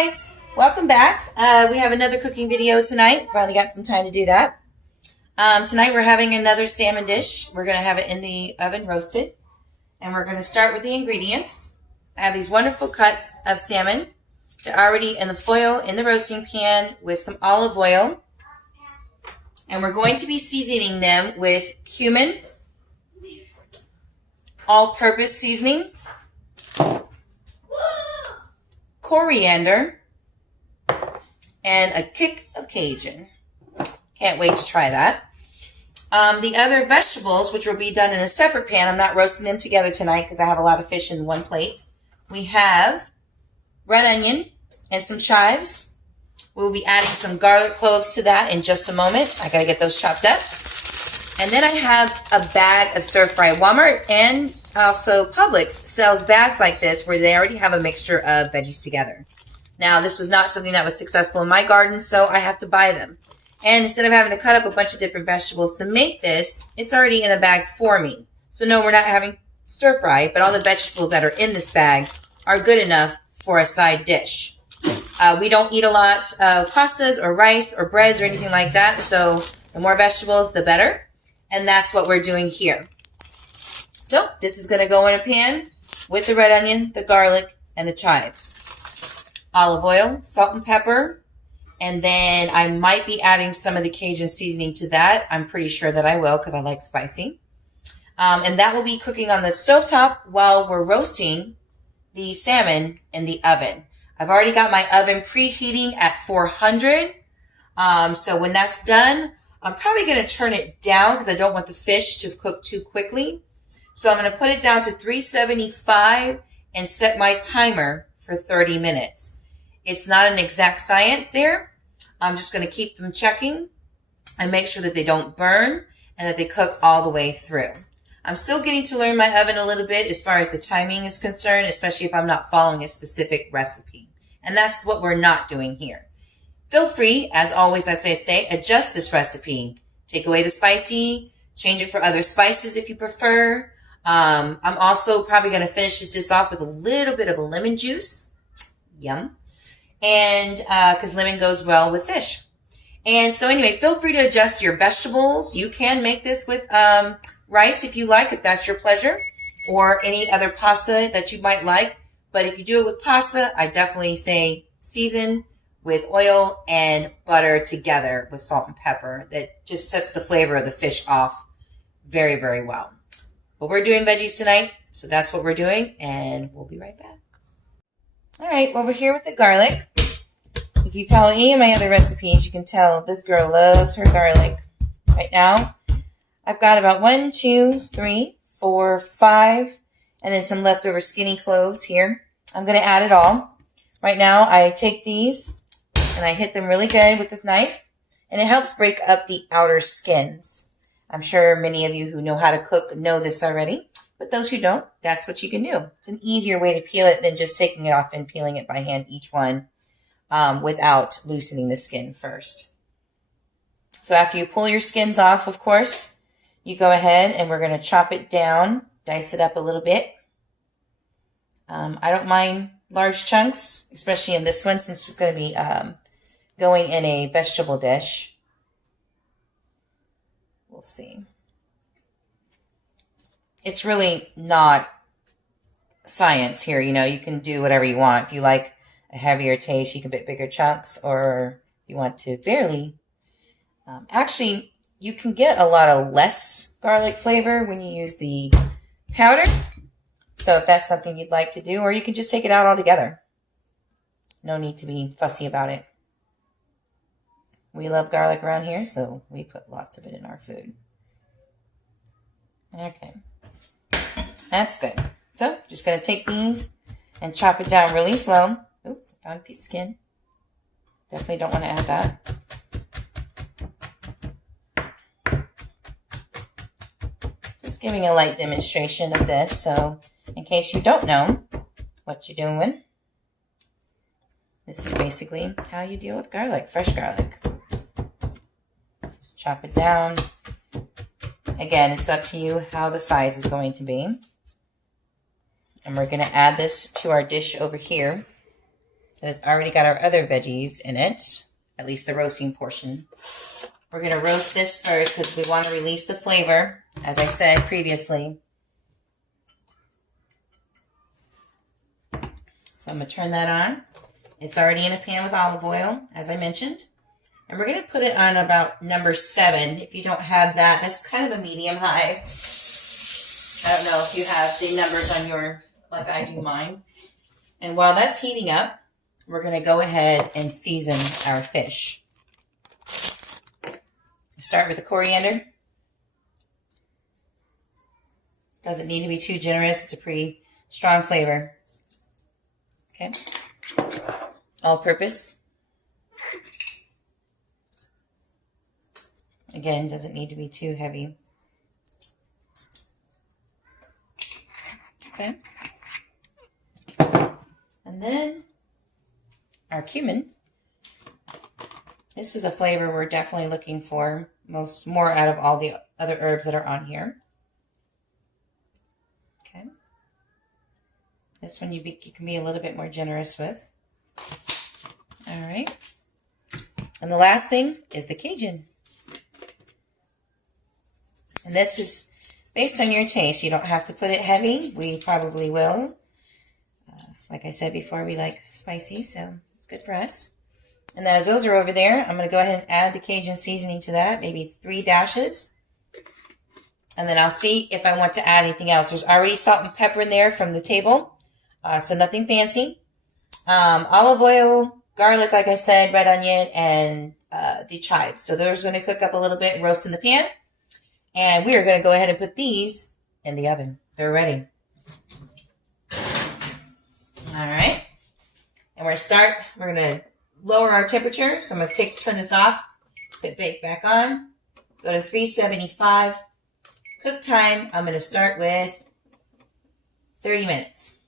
guys, welcome back. We have another cooking video tonight. Finally got some time to do that. Tonight we're having another salmon dish. We're going to have it in the oven roasted. And we're going to start with the ingredients. I have these wonderful cuts of salmon. They're already in the foil in the roasting pan with some olive oil. And we're going to be seasoning them with cumin, all-purpose seasoning, coriander, and a kick of Cajun. Can't wait to try that. The other vegetables, which will be done in a separate pan, I'm not roasting them together tonight because I have a lot of fish in one plate. We have red onion and some chives. We'll be adding some garlic cloves to that in just a moment. I gotta get those chopped up. And then I have a bag of stir-fry. Walmart and also Publix sells bags like this where they already have a mixture of veggies together. Now, this was not something that was successful in my garden, so I have to buy them. And instead of having to cut up a bunch of different vegetables to make this, it's already in a bag for me. So no, we're not having stir-fry, but all the vegetables that are in this bag are good enough for a side dish. We don't eat a lot of pastas or rice or breads or anything like that, so the more vegetables, the better. And that's what we're doing here. So this is going to go in a pan with the red onion, the garlic, and the chives. Olive oil, salt and pepper, and then I might be adding some of the Cajun seasoning to that. I'm pretty sure that I will because I like spicy. And that will be cooking on the stovetop while we're roasting the salmon in the oven. I've already got my oven preheating at 400. So when that's done, I'm probably going to turn it down because I don't want the fish to cook too quickly. So I'm going to put it down to 375 and set my timer for 30 minutes. It's not an exact science there. I'm just going to keep them checking and make sure that they don't burn and that they cook all the way through. I'm still getting to learn my oven a little bit as far as the timing is concerned, especially if I'm not following a specific recipe. And that's what we're not doing here. Feel free, as always, as I say, adjust this recipe. Take away the spicy, change it for other spices if you prefer. I'm also probably going to finish this dish off with a little bit of a lemon juice. Yum. And because lemon goes well with fish. And so anyway, feel free to adjust your vegetables. You can make this with rice if you like, if that's your pleasure, or any other pasta that you might like. But if you do it with pasta, I definitely say season with oil and butter together with salt and pepper. That just sets the flavor of the fish off very, very well. But we're doing veggies tonight, so that's what we're doing, and we'll be right back. All right, over here with the garlic. If you follow any of my other recipes, you can tell this girl loves her garlic. Right now, I've got about 1, 2, 3, 4, 5, and then some leftover skinny cloves here. I'm going to add it all. Right now, I take these and I hit them really good with this knife, and it helps break up the outer skins. I'm sure many of you who know how to cook know this already, but those who don't, that's what you can do. It's an easier way to peel it than just taking it off and peeling it by hand, each one, without loosening the skin first. So after you pull your skins off, of course, you go ahead and we're going to chop it down, dice it up a little bit. I don't mind large chunks, especially in this one since it's going to be going in a vegetable dish. We'll see. It's really not science here. You know, you can do whatever you want. If you like a heavier taste, you can put bigger chunks, or if you want to fairly. Actually, you can get a lot of less garlic flavor when you use the powder. So if that's something you'd like to do, or you can just take it out altogether. No need to be fussy about it. We love garlic around here, so we put lots of it in our food. Okay. That's good. So, just going to take these and chop it down really slow. Oops, found a piece of skin. Definitely don't want to add that. Just giving a light demonstration of this, so in case you don't know what you're doing, this is basically how you deal with garlic, fresh garlic. Just chop it down. Again, it's up to you how the size is going to be. And we're going to add this to our dish over here. that has already got our other veggies in it, at least the roasting portion. We're going to roast this first because we want to release the flavor, as I said previously. So I'm going to turn that on. It's already in a pan with olive oil, as I mentioned. And we're going to put it on about number 7. If you don't have that, that's kind of a medium-high. I don't know if you have the numbers on yours like I do mine. And while that's heating up, we're going to go ahead and season our fish. Start with the coriander. Doesn't need to be too generous. It's a pretty strong flavor. Okay. All-purpose. Again, doesn't need to be too heavy. Okay. And then our cumin. This is a flavor we're definitely looking for more out of all the other herbs that are on here. Okay. This one you can be a little bit more generous with. All right. And the last thing is the Cajun. And this is based on your taste. You don't have to put it heavy. We probably will. Like I said before, we like spicy, so it's good for us. And as those are over there, I'm going to go ahead and add the Cajun seasoning to that, maybe 3 dashes. And then I'll see if I want to add anything else. There's already salt and pepper in there from the table, so nothing fancy. Olive oil, garlic, like I said, red onion, and the chives. So those are going to cook up a little bit and roast in the pan. And we are going to go ahead and put these in the oven. They're ready. All right. And we're going to lower our temperature. So I'm going to turn this off, put bake back on, go to 375. Cook time, I'm going to start with 30 minutes.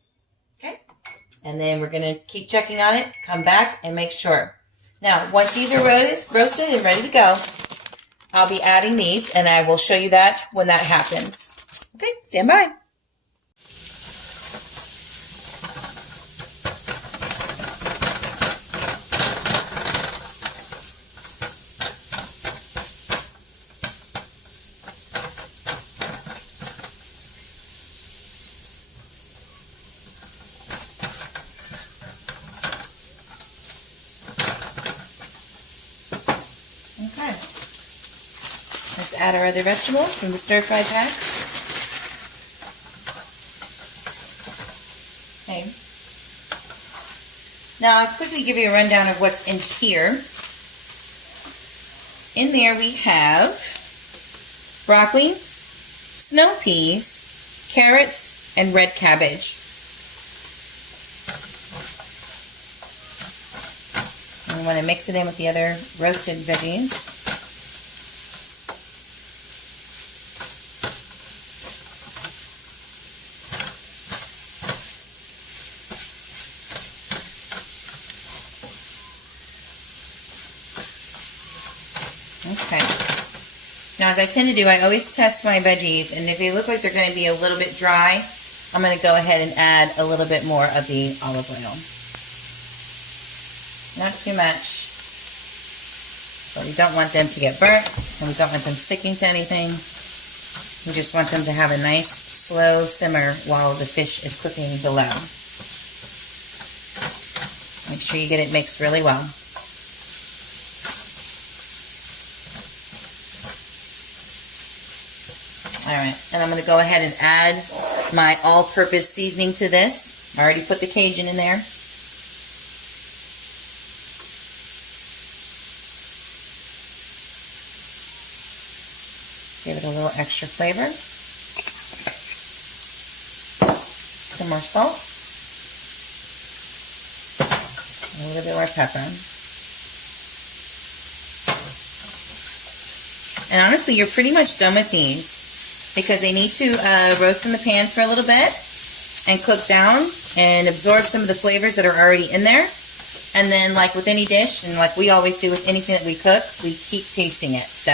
Okay. And then we're going to keep checking on it, come back and make sure. Now, once these are roasted and ready to go, I'll be adding these and I will show you that when that happens. Okay, stand by. Okay. Let's add our other vegetables from the stir-fry pack. Okay. Now I'll quickly give you a rundown of what's in here. In there we have broccoli, snow peas, carrots, and red cabbage. And we want to mix it in with the other roasted veggies. Okay. Now, as I tend to do, I always test my veggies, and if they look like they're going to be a little bit dry, I'm going to go ahead and add a little bit more of the olive oil. Not too much, but we don't want them to get burnt, and we don't want them sticking to anything. We just want them to have a nice, slow simmer while the fish is cooking below. Make sure you get it mixed really well. Alright, and I'm going to go ahead and add my all-purpose seasoning to this. I already put the Cajun in there. Give it a little extra flavor. Some more salt. A little bit more pepper. And honestly, you're pretty much done with these, because they need to roast in the pan for a little bit and cook down and absorb some of the flavors that are already in there. And then, like with any dish, and like we always do with anything that we cook, we keep tasting it. So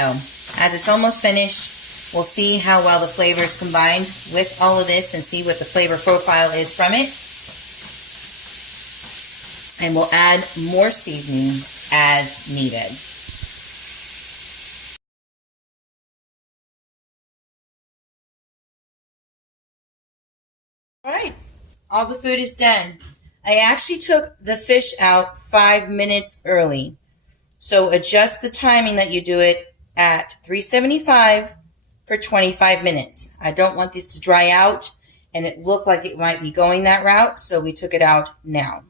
as it's almost finished, we'll see how well the flavor is combined with all of this and see what the flavor profile is from it. And we'll add more seasoning as needed. All right, all the food is done. I actually took the fish out 5 minutes early. So adjust the timing that you do it at 375 for 25 minutes. I don't want these to dry out and it looked like it might be going that route, so we took it out now.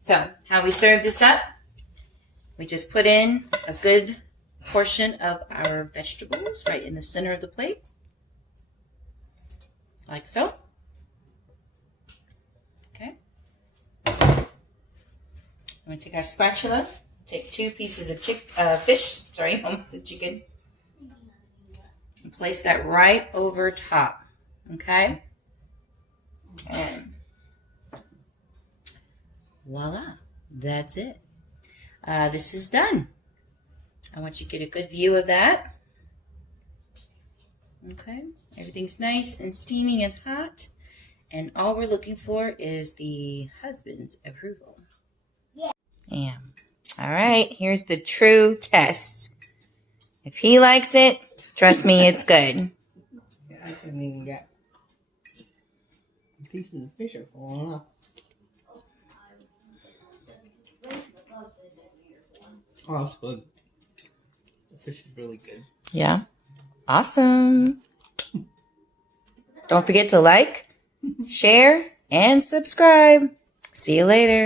So how we serve this up, we just put in a good portion of our vegetables right in the center of the plate, like so. Okay. I'm going to take our spatula, take 2 pieces of fish, almost said chicken, and place that right over top, okay? And voila, that's it. This is done. I want you to get a good view of that. Okay, everything's nice and steaming and hot. And all we're looking for is the husband's approval. Yeah. All right, here's the true test. If he likes it, trust me, it's good. Yeah, I couldn't even get pieces of fish are falling off. Oh, that's good. The fish is really good. Yeah. Awesome. Don't forget to like, share, and subscribe. See you later.